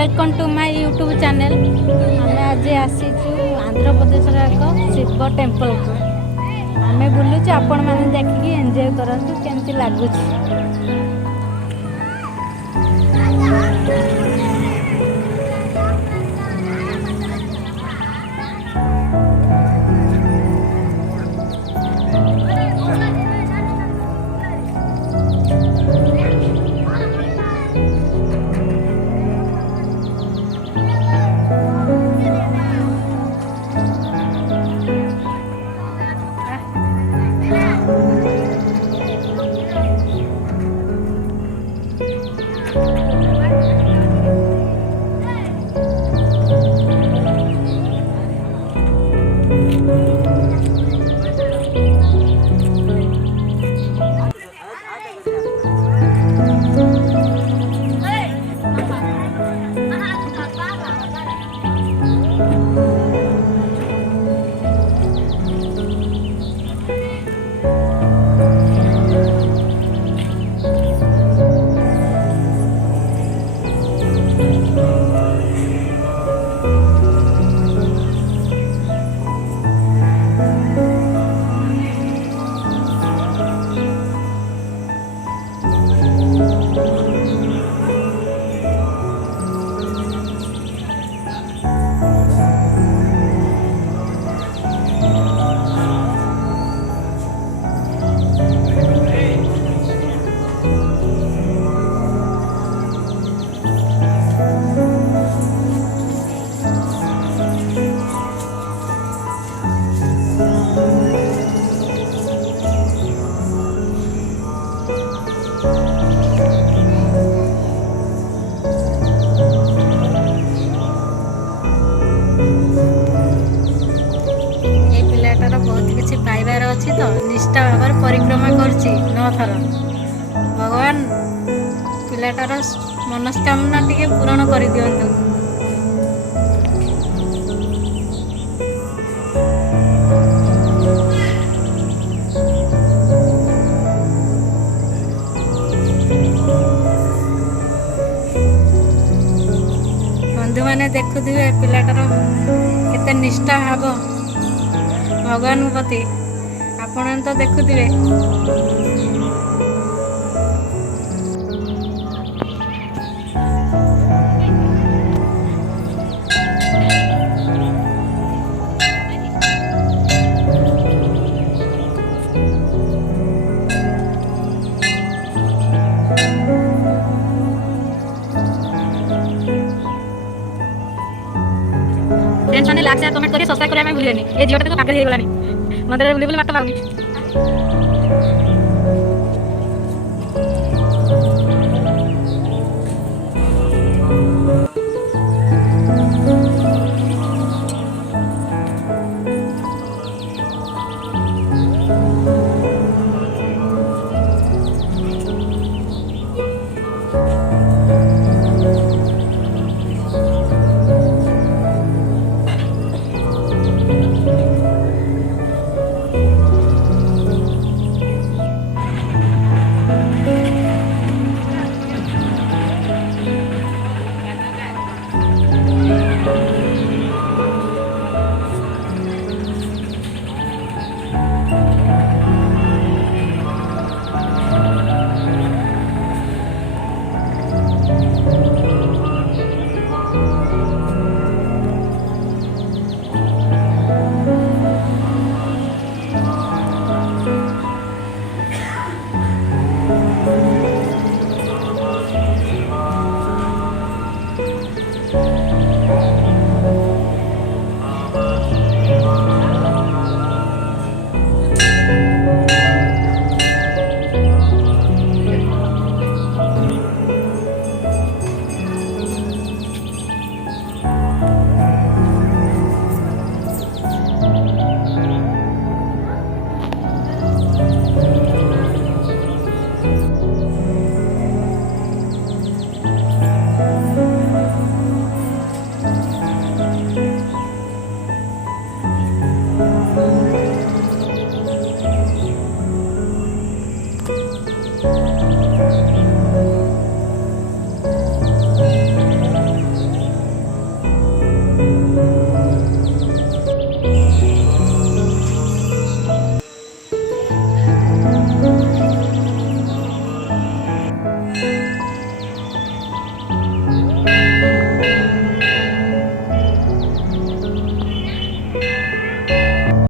Welcome to my YouTube channel. आम आज आसीचु आंध्र प्रदेश एक शिव टेम्पल को आम बुलूँ आपण मैंने देखिए एंजॉय करंतु केमती लगुच। बहुत किसी पाइबार अच्छी तो निष्ठा भाव परिक्रमा करछि 9 थर। भगवान पिलाटार मनस्कामना टिके पूरण कर दियंतु। बंधु मैंने देखुवे पिलाटार केते निष्ठा भाव भगवान प्रति आपण तो देखुथिबे। फ्रेंड्स मैंने लाइक शेयर कमेंट करिए, सब्सक्राइब करिए मैं भूलिएनी। ए झियोटा तो पागल हे गलानी मंदिर बुली बुली मत पाउनी।